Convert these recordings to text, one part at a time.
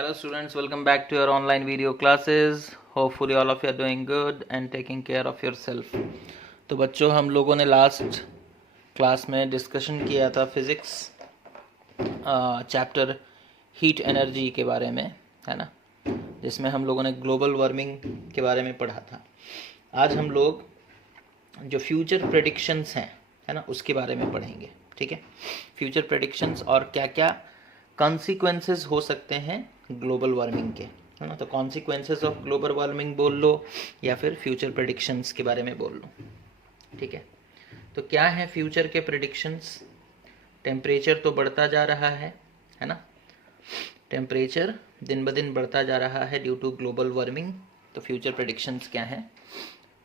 Hello students, welcome back to your online video classes. Hopefully all of you are doing good and taking care of yourself. तो बच्चों, हम लोगों ने last class में discussion किया था फिज़िक्स चैप्टर हीट एनर्जी के बारे में, है ना, जिसमें हम लोगों ने ग्लोबल वार्मिंग के बारे में पढ़ा था। आज हम लोग जो फ्यूचर प्रेडिक्शंस हैं, है ना, उसके बारे में पढ़ेंगे। ठीक है, फ्यूचर प्रेडिक्शंस और क्या क्या कॉन्सिक्वेंसेस हो सकते हैं ग्लोबल वार्मिंग के, है ना। तो कॉन्सिक्वेंसेस ऑफ ग्लोबल वार्मिंग बोल लो या फिर फ्यूचर प्रेडिक्शंस के बारे में बोल लो। ठीक है, तो क्या है फ्यूचर के प्रेडिक्शंस? टेम्परेचर तो बढ़ता जा रहा है ना, टेम्परेचर दिन ब दिन बढ़ता जा रहा है ड्यू टू ग्लोबल वार्मिंग। तो फ्यूचर प्रेडिक्शंस क्या हैं?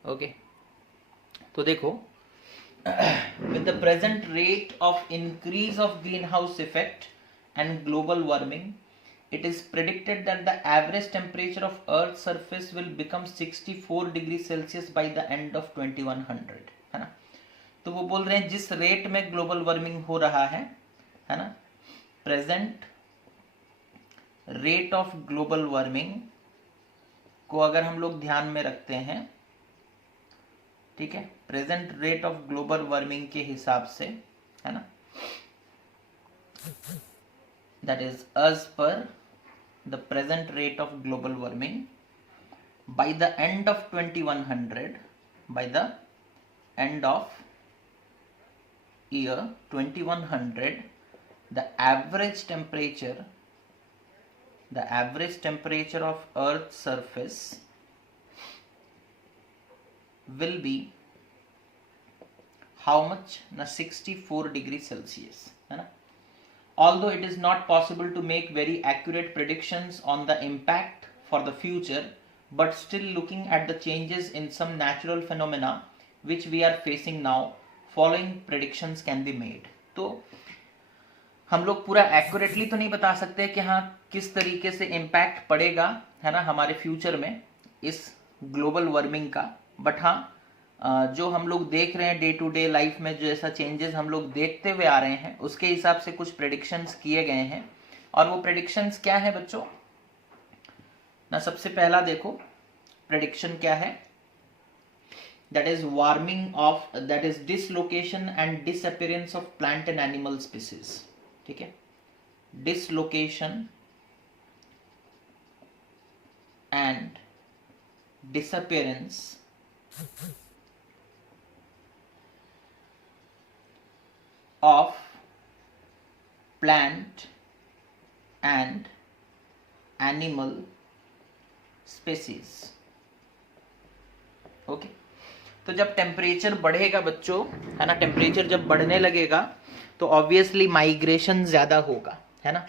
ओके, तो देखो, with the present rate of increase of greenhouse effect and global warming, it is predicted that the average temperature of Earth's surface will become 64 degrees Celsius by the end of 2100, है ना। तो वो बोल रहे हैं जिस रेट में global warming हो रहा है ना, present rate of global warming को अगर हम लोग ध्यान में रखते हैं, ठीक है, present rate of global warming के हिसाब से, है ना, that is as per the present rate of global warming, by the end of 2100, by the end of year 2100, the average temperature of Earth's surface will be how much? Na 64 degrees Celsius, है ना। Although it is not possible to make very accurate predictions on the impact for the future, but still looking at the changes in some natural phenomena which we are facing now, following predictions can be made. तो हम लोग पूरा accurately तो नहीं बता सकते कि हाँ किस तरीके से इम्पैक्ट पड़ेगा, है ना, हमारे फ्यूचर में इस ग्लोबल वार्मिंग का, बट हाँ जो हम लोग देख रहे हैं डे टू डे लाइफ में, जो ऐसा चेंजेस हम लोग देखते हुए आ रहे हैं, उसके हिसाब से कुछ प्रेडिक्शंस किए गए हैं। और वो प्रेडिक्शंस क्या है बच्चों ना? सबसे पहला देखो प्रेडिक्शन क्या है, that is warming of, that is dislocation and disappearance of plant and animal species. ठीक है, dislocation and disappearance of plant and animal species. Okay, तो जब टेम्परेचर बढ़ेगा बच्चों, है ना, टेम्परेचर जब बढ़ने लगेगा तो ऑब्वियसली माइग्रेशन ज्यादा होगा, है ना।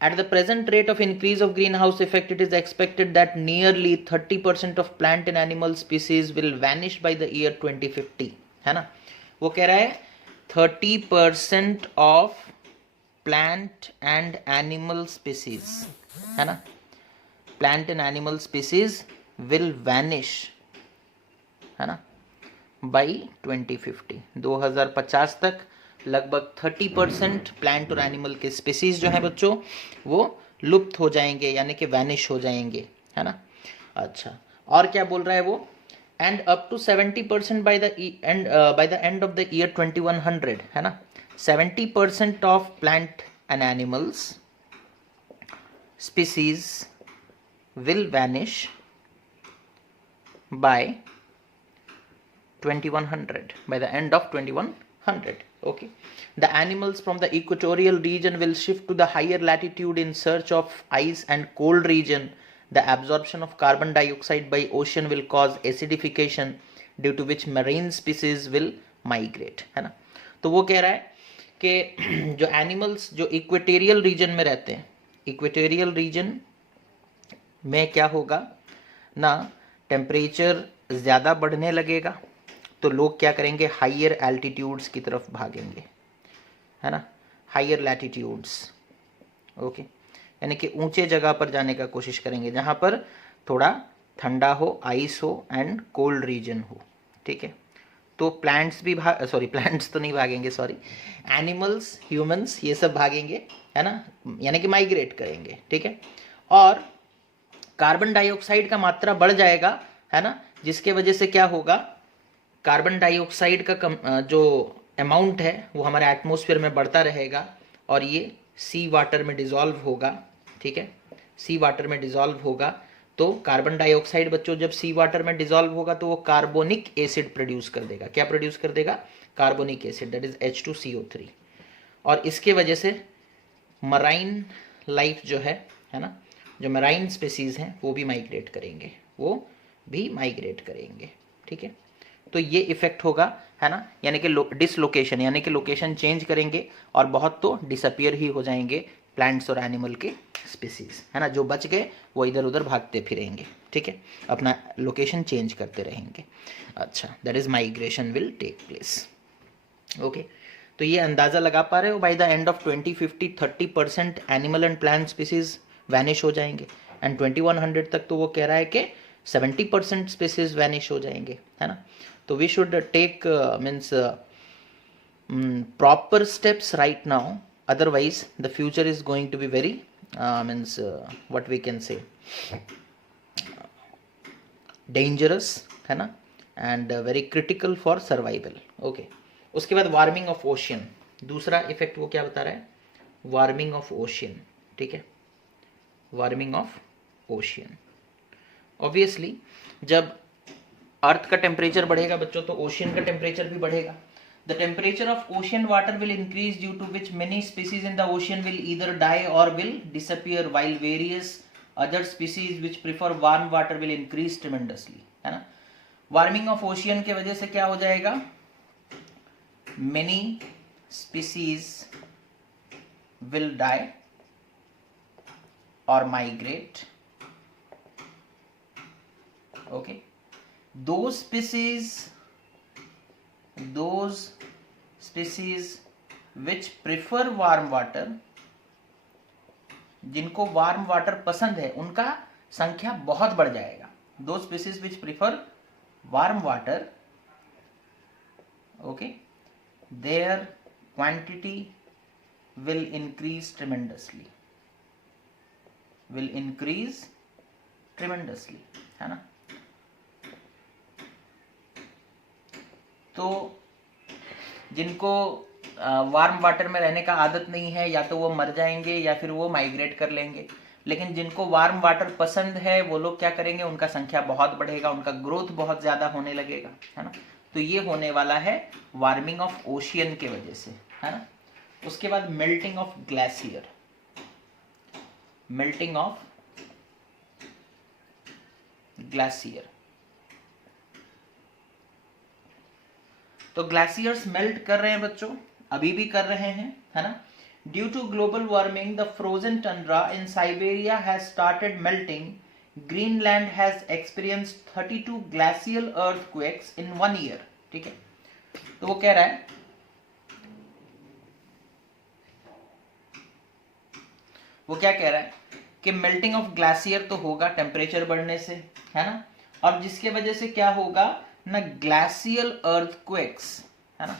At the present rate of increase of greenhouse effect, it is expected that nearly 30% of plant and animal species will vanish by the year 2050, है ना। वो कह रहा है 30% of plant and animal species, है ना, plant and animal species will vanish, है ना, बाई 2050। 2050 तक लगभग 30% प्लांट और एनिमल के स्पीसीज जो है बच्चों वो लुप्त हो जाएंगे, यानी कि वैनिश हो जाएंगे, है ना। अच्छा, और क्या बोल रहा है वो, and up to 70% by the end of the year 2100, है ना, 70% of plant and animals species will vanish by 2100, by the end of 2100. Okay, the animals from the equatorial region will shift to the higher latitude in search of ice and cold region. The absorption of carbon dioxide by ocean will cause acidification, due to which marine species will migrate, है ना। तो वो कह रहा है कि जो animals जो इक्वेटोरियल रीजन में रहते हैं, इक्वेटोरियल रीजन में क्या होगा ना, टेम्परेचर ज़्यादा बढ़ने लगेगा तो लोग क्या करेंगे, हाइयर एल्टीट्यूड्स की तरफ भागेंगे, है ना, हाइयर लैटिट्यूड्स। ओके, यानी कि ऊंचे जगह पर जाने का कोशिश करेंगे जहाँ पर थोड़ा ठंडा हो, आइस हो एंड कोल्ड रीजन हो। ठीक है, तो प्लांट्स भी प्लांट्स तो नहीं भागेंगे, सॉरी, एनिमल्स, ह्यूमंस, ये सब भागेंगे है ना, यानी कि माइग्रेट करेंगे, ठीक है। और कार्बन डाइऑक्साइड का मात्रा बढ़ जाएगा, है ना, जिसके वजह से क्या होगा, कार्बन डाइऑक्साइड का जो अमाउंट है वो हमारे एटमॉस्फेयर में बढ़ता रहेगा और ये सी वाटर में डिज़ोल्व होगा, ठीक है। सी वाटर में डिज़ोल्व होगा तो कार्बन डाइऑक्साइड बच्चों जब सी वाटर में डिज़ोल्व होगा तो वो कार्बोनिक एसिड प्रोड्यूस कर देगा। क्या प्रोड्यूस कर देगा? Carbonic acid, that is H2CO3। और इसके वजह से मराइन लाइफ जो है ना, जो मराइन स्पीसीज हैं वो भी माइग्रेट करेंगे, वो भी माइग्रेट करेंगे, ठीक है। तो ये इफेक्ट होगा, है ना, यानी कि डिसलोकेशन, यानी कि लोकेशन चेंज करेंगे और बहुत तो डिसअपियर ही हो जाएंगे प्लांट्स और एनिमल के स्पीसीज, है ना। जो बच गए वो इधर उधर भागते फिरेंगे, ठीक है, अपना लोकेशन चेंज करते रहेंगे। अच्छा, that is migration will take place. Okay, तो ये अंदाज़ा लगा पा रहे हो, by the end of 2050 30% animal and plant species vanish हो जाएंगे एंड 2100 तक तो वो कह रहा है कि 70% स्पीसीज वैनिश हो जाएंगे, है ना। तो we should take means proper steps right now, otherwise the future is going to be very what we can say dangerous, है ना, and very critical for survival। okay, उसके बाद वार्मिंग ऑफ ओशियन, दूसरा इफेक्ट वो क्या बता रहा है, वार्मिंग ऑफ ओशियन, ठीक है, वार्मिंग ऑफ ओशियन। ऑब्वियसली जब अर्थ का टेम्परेचर बढ़ेगा बच्चों तो ओशियन का टेम्परेचर भी बढ़ेगा। The temperature of ocean water will increase, due to which many species in the ocean will either die or will disappear, while various other species which prefer warm water will increase tremendously, है ना। Warming of ocean के वजह से क्या हो जाएगा, many species will die or migrate, okay, those species which prefer warm water, जिनको warm water पसंद है उनका संख्या बहुत बढ़ जाएगा। दो species which prefer warm water, okay, there quantity will increase tremendously, will increase tremendously, है ना। तो जिनको वार्म वाटर में रहने का आदत नहीं है या तो वो मर जाएंगे या फिर वो माइग्रेट कर लेंगे, लेकिन जिनको वार्म वाटर पसंद है वो लोग क्या करेंगे, उनका संख्या बहुत बढ़ेगा, उनका ग्रोथ बहुत ज़्यादा होने लगेगा, है ना। तो ये होने वाला है वार्मिंग ऑफ ओशियन के वजह से, है ना। उसके बाद melting of glacier, melting of glacier. तो ग्लेशियर्स मेल्ट कर रहे हैं बच्चों, अभी भी कर रहे हैं, है ना। Due to global warming the frozen tundra in Siberia has started melting, Greenland has experienced 32 glacial earthquakes in 1 year, ठीक है। तो वो कह रहा है, वो क्या कह रहा है कि मेल्टिंग ऑफ ग्लेशियर तो होगा टेम्परेचर बढ़ने से, है ना, और जिसके वजह से क्या होगा ना, ग्लेशियल अर्थक्वेक्स, है ना,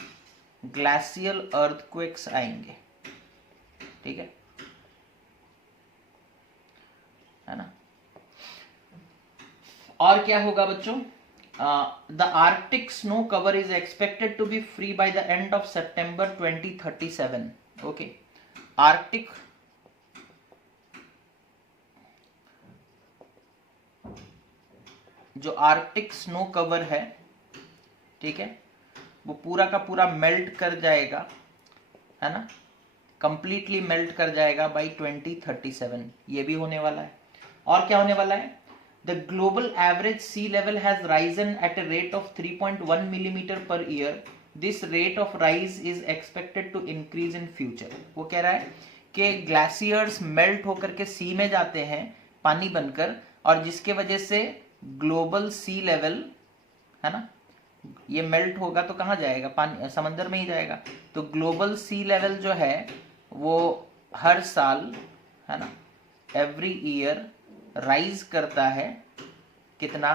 ग्लेशियल अर्थक्वेक्स आएंगे, ठीक है ना। और क्या होगा बच्चों, the Arctic snow cover is expected to be free by the end of September 2037, okay. Arctic जो आर्कटिक स्नो कवर है, ठीक है, वो पूरा का पूरा मेल्ट कर जाएगा, है ना, कंप्लीटली मेल्ट कर जाएगा बाय 2037, ये भी होने वाला है। और क्या होने वाला है, the global average sea level has risen at a rate of 3.1 millimetre per year, this rate of rise is expected to increase in future. वो कह रहा है कि ग्लेशियर्स मेल्ट होकर के सी में जाते हैं पानी बनकर, और जिसके वजह से ग्लोबल सी लेवल, है ना, ये मेल्ट होगा तो कहाँ जाएगा, पानी समंदर में ही जाएगा। तो ग्लोबल सी लेवल जो है वो हर साल, है ना, एवरी ईयर राइज करता है कितना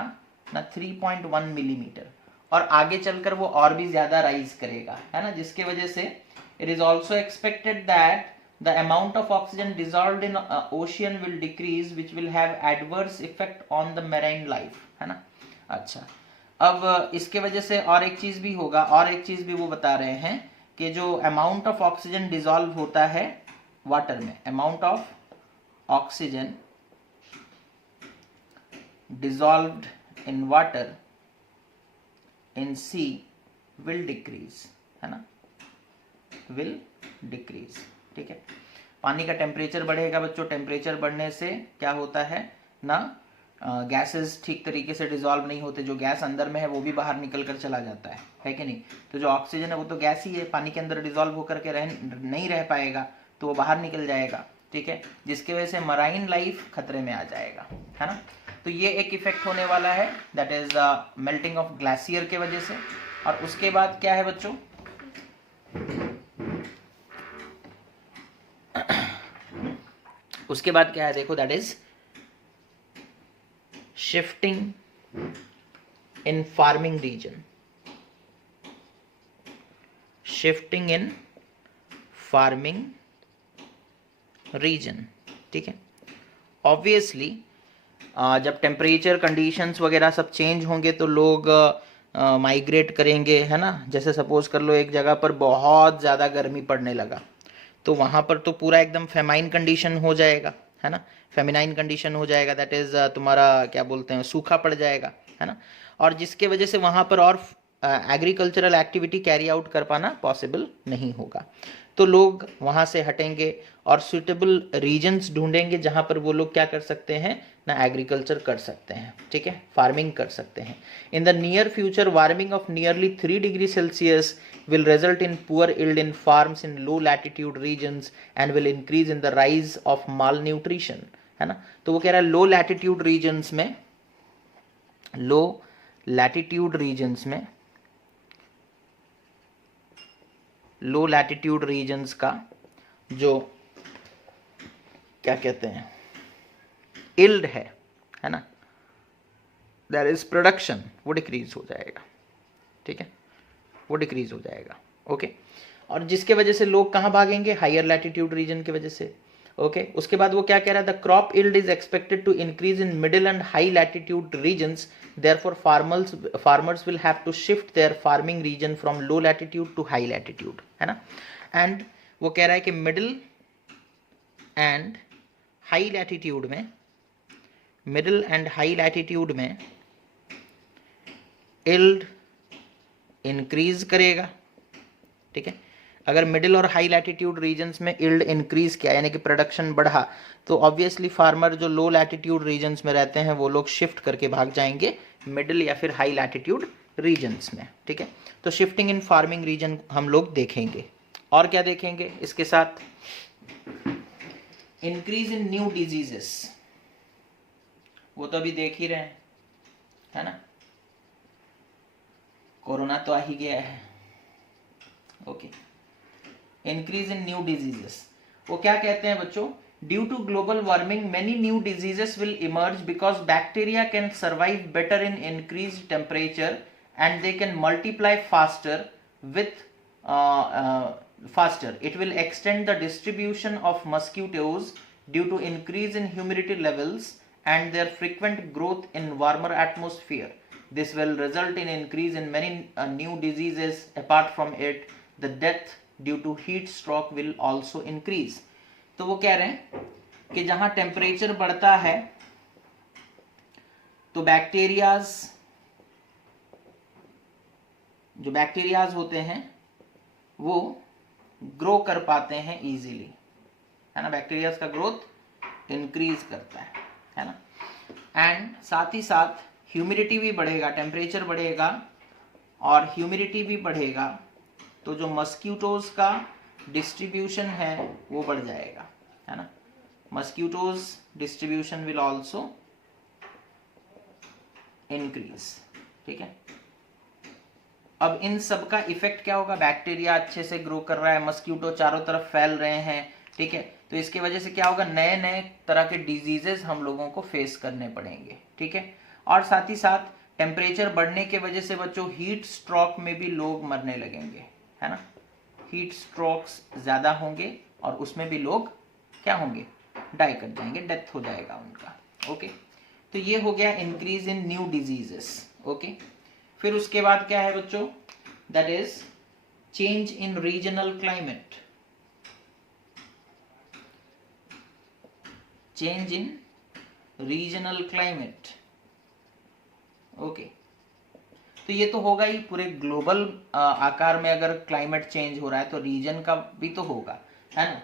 ना, 3.1 मिलीमीटर, और आगे चलकर वो और भी ज्यादा राइज करेगा, है ना, जिसके वजह से it is also expected that the amount of oxygen dissolved in ocean will decrease which will have adverse effect on the marine life, है ना। अच्छा, अब इसके वजह से और एक चीज भी होगा, और एक चीज भी वो बता रहे हैं कि जो अमाउंट ऑफ ऑक्सीजन डिसॉल्व होता है वाटर में, amount of oxygen dissolved in water in sea will decrease, है ना, will decrease, ठीक है। पानी का टेम्परेचर बढ़ेगा बच्चों, टेम्परेचर बढ़ने से क्या होता है ना, गैसेस ठीक तरीके से डिसॉल्व नहीं होते, जो गैस अंदर में है वो भी बाहर निकल कर चला जाता है कि नहीं। तो जो ऑक्सीजन है वो तो गैस ही है, पानी के अंदर डिसॉल्व होकर के नहीं रह पाएगा, तो वो बाहर निकल जाएगा, ठीक है, जिसकी वजह से मराइन लाइफ खतरे में आ जाएगा, है ना। तो ये एक इफेक्ट होने वाला है, that is melting of glacier के वजह से। और उसके बाद क्या है बच्चों, उसके बाद क्या है देखो, that is shifting in farming region, shifting in farming region, ठीक है। ऑब्वियसली जब टेम्परेचर कंडीशंस वगैरह सब चेंज होंगे तो लोग माइग्रेट करेंगे, है ना। जैसे सपोज कर लो एक जगह पर बहुत ज़्यादा गर्मी पड़ने लगा, तो वहाँ पर तो पूरा एकदम फेमाइन कंडीशन हो जाएगा, है ना, फेमिनाइन कंडीशन हो जाएगा, दैट इज़ तुम्हारा क्या बोलते हैं, सूखा पड़ जाएगा, है ना। और जिसके वजह से वहाँ पर और एग्रीकल्चरल एक्टिविटी कैरी आउट कर पाना पॉसिबल नहीं होगा। तो लोग वहाँ से हटेंगे और सुटेबल रीजन्स ढूंढेंगे जहाँ पर वो लोग क्या कर सकते हैं ना, एग्रीकल्चर कर सकते हैं, ठीक है, फार्मिंग कर सकते हैं। In the near future warming of nearly 3 degree Celsius will result in poor yield in farms in low latitude regions and will increase in the rise of malnutrition, है ना। तो वो कह रहा है लो लैटिट्यूड रीजन्स में, लो लैटिट्यूड रीजन्स में, लो latitude regions का जो क्या कहते हैं यील्ड है ना, देयर इज प्रोडक्शन, वो डिक्रीज हो जाएगा, ठीक है, वो डिक्रीज हो जाएगा, ओके। और जिसके वजह से लोग कहाँ भागेंगे, हायर लैटिट्यूड रीजन की वजह से, ओके। उसके बाद वो क्या कह रहा है, the crop yield is expected to increase in middle and high latitude regions, therefore farmers will have to shift their farming region from low latitude to high latitude, है ना। एंड वो कह रहा है कि मिडिल एंड हाई लैटिट्यूड में, middle and high latitude में yield increase करेगा, ठीक है। अगर मिडिल और हाई लैटिट्यूड रीजन्स में यील्ड इंक्रीज किया यानी कि प्रोडक्शन बढ़ा, तो ऑब्वियसली फार्मर जो लो लैटिट्यूड रीजन्स में रहते हैं वो लोग शिफ्ट करके भाग जाएंगे मिडिल या फिर हाई लैटिट्यूड रीजन्स में, ठीक है। तो शिफ्टिंग इन फार्मिंग रीजन हम लोग देखेंगे। और क्या देखेंगे इसके साथ, इंक्रीज इन न्यू डिजीजेस, वो तो अभी देख ही रहे हैं, है ना, कोरोना तो आ ही गया है, okay. Increase in new diseases, वो क्या कहते हैं बच्चों, due to global warming many new diseases will emerge because bacteria can survive better in increase temperature and they can multiply faster with faster. It will extend the distribution of mosquitoes due to increase in humidity levels and their frequent growth in warmer atmosphere. This will result in increase in many new diseases. Apart from it, the death due to heat stroke will also increase. तो वो कह रहे हैं कि जहां temperature बढ़ता है तो जो बैक्टीरियाज होते हैं वो ग्रो कर पाते हैं इजीली, है ना, बैक्टीरियाज का ग्रोथ इंक्रीज करता है ना। एंड साथ ही साथ ह्यूमिडिटी भी बढ़ेगा, टेम्परेचर बढ़ेगा और ह्यूमिडिटी भी बढ़ेगा, तो जो मस्क्यूटोज का डिस्ट्रीब्यूशन है वो बढ़ जाएगा, है ना। मस्क्यूटोज डिस्ट्रीब्यूशन विल आल्सो इंक्रीज, ठीक है। अब इन सब का इफेक्ट क्या होगा, बैक्टीरिया अच्छे से ग्रो कर रहा है, मस्क्यूटो चारों तरफ फैल रहे हैं, ठीक है। तो इसकी वजह से क्या होगा, नए नए तरह के डिजीजेस हम लोगों को फेस करने पड़ेंगे, ठीक है। और साथ ही साथ टेम्परेचर बढ़ने के वजह से बच्चों हीट स्ट्रोक में भी लोग मरने लगेंगे, है ना, हीट स्ट्रोक्स ज्यादा होंगे और उसमें भी लोग क्या होंगे, डाई कर जाएंगे, डेथ हो जाएगा उनका। ओके, तो ये हो गया increase in new diseases. Okay, फिर उसके बाद क्या है बच्चों, that is change in regional climate. Change in regional climate. Okay, तो ये तो होगा ही, पूरे ग्लोबल आकार में अगर क्लाइमेट चेंज हो रहा है तो रीजन का भी तो होगा, है ना।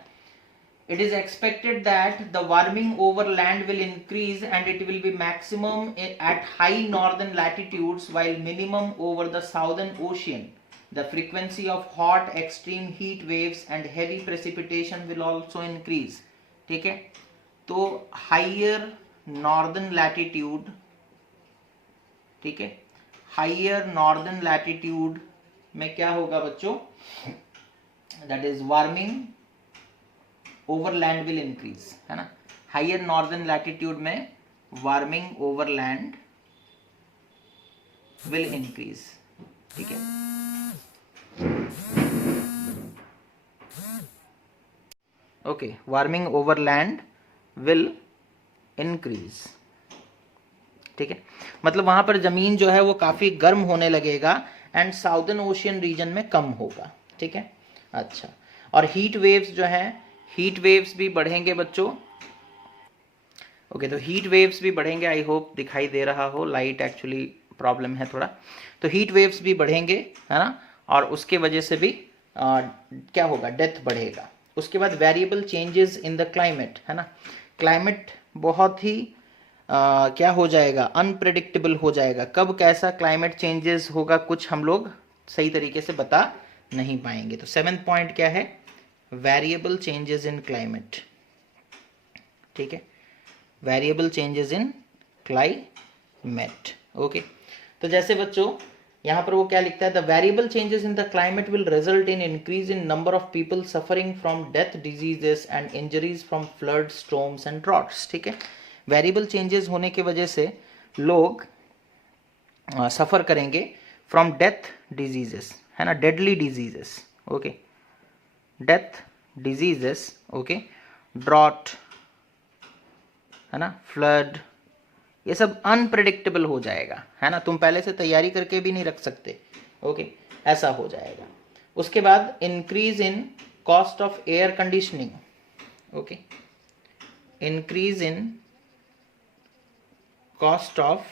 It is expected that the warming over land will increase and it will be maximum at high northern latitudes while minimum over the southern ocean. The frequency of hot extreme heat waves and heavy precipitation will also increase. ठीक है, तो higher northern latitude, ठीक है, higher northern latitude में क्या होगा बच्चों, that is warming over land will increase, है ना। हाइयर नॉर्दर्न लैटिट्यूड में warming over land will increase, ठीक है। Okay, warming over land will increase, ठीक है, मतलब वहां पर जमीन जो है वो काफी गर्म होने लगेगा एंड साउदर्न ओशियन रीजन में कम होगा, ठीक है। अच्छा, और हीट वेव्स जो है, हीट वेव्स भी बढ़ेंगे बच्चों। ओके, तो हीट वेव्स भी बढ़ेंगे, आई होप दिखाई दे रहा हो, लाइट एक्चुअली प्रॉब्लम है थोड़ा, तो हीट वेव्स भी बढ़ेंगे, है ना, और उसके वजह से भी क्या होगा, डेथ बढ़ेगा। उसके बाद variable changes in the climate, है ना, क्लाइमेट बहुत ही क्या हो जाएगा, अनप्रेडिक्टेबल हो जाएगा, कब कैसा क्लाइमेट चेंजेस होगा कुछ हम लोग सही तरीके से बता नहीं पाएंगे। तो 7th पॉइंट क्या है, वेरिएबल चेंजेस इन क्लाइमेट, ठीक है, variable changes in climate. Okay, तो जैसे बच्चों यहाँ पर वो क्या लिखता है, the variable changes in the climate will result in increase in number of people suffering from death, diseases and injuries from flood, storms and droughts, ठीक है। वेरिएबल चेंजेस होने की वजह से लोग सफ़र करेंगे फ्रॉम डेथ डिजीजेस, है ना, deadly diseases, okay, death diseases, okay, drought, है ना, फ्लड, ये सब अनप्रेडिक्टेबल हो जाएगा, है ना, तुम पहले से तैयारी करके भी नहीं रख सकते, ओके, ऐसा हो जाएगा। उसके बाद increase in cost of air conditioning, okay, increase in cost of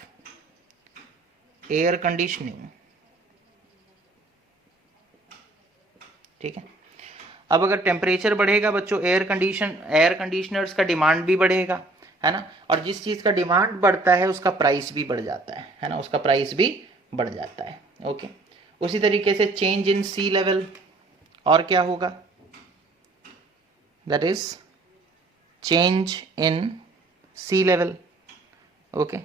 air conditioning, ठीक है। अब अगर टेम्परेचर बढ़ेगा बच्चों, एयर कंडीशनर्स का डिमांड भी बढ़ेगा, है ना, और जिस चीज़ का डिमांड बढ़ता है उसका प्राइस भी बढ़ जाता है ना, उसका प्राइस भी बढ़ जाता है, ओके। उसी तरीके से चेंज इन सी लेवल, और क्या होगा, that is change in sea level, okay,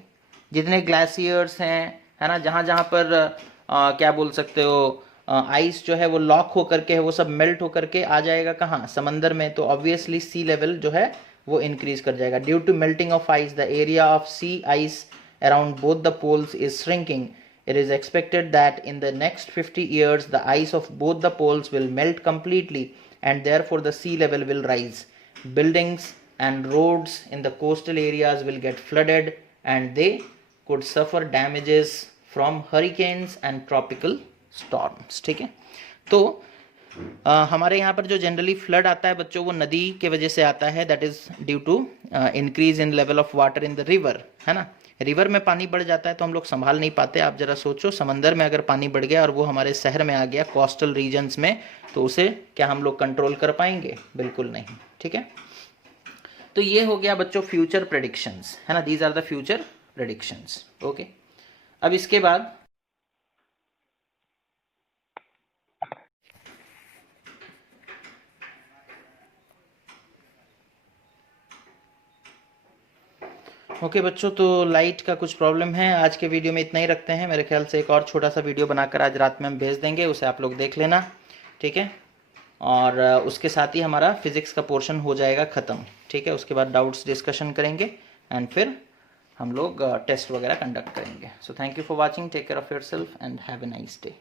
जितने ग्लेशियर्स हैं, है ना, जहाँ जहाँ पर क्या बोल सकते हो, आइस जो है वो लॉक होकर के है, वो सब मेल्ट होकर के आ जाएगा कहाँ, समंदर में, तो ऑब्वियसली सी लेवल जो है वो इंक्रीज कर जाएगा। Due to melting of ice the area of sea ice around both the poles is shrinking. It is expected that in the next 50 years the ice of both the poles will melt completely and therefore the sea level will rise. Buildings and roads in the coastal areas will get flooded and they could suffer damages from hurricanes and tropical storms, ठीक है। तो हमारे यहाँ पर जो generally flood आता है बच्चों वो नदी के वजह से आता है, that is due to increase in level of water in the river, है ना। रिवर में पानी बढ़ जाता है तो हम लोग संभाल नहीं पाते। आप जरा सोचो, समंदर में अगर पानी बढ़ गया और वो हमारे शहर में आ गया, कोस्टल रीजन्स में, तो उसे क्या हम लोग कंट्रोल कर पाएंगे? बिल्कुल नहीं, ठीक है। तो ये हो गया बच्चों फ्यूचर प्रेडिक्शंस, है ना, these are the future predictions, okay. अब इसके बाद ओके बच्चों, तो लाइट का कुछ प्रॉब्लम है, आज के वीडियो में इतना ही रखते हैं। मेरे ख्याल से एक और छोटा सा वीडियो बनाकर आज रात में हम भेज देंगे, उसे आप लोग देख लेना, ठीक है। और उसके साथ ही हमारा फिजिक्स का पोर्शन हो जाएगा ख़त्म, ठीक है। उसके बाद डाउट्स डिस्कशन करेंगे एंड फिर हम लोग टेस्ट वगैरह कंडक्ट करेंगे। So thank you for watching, take care of yourself and have a nice day.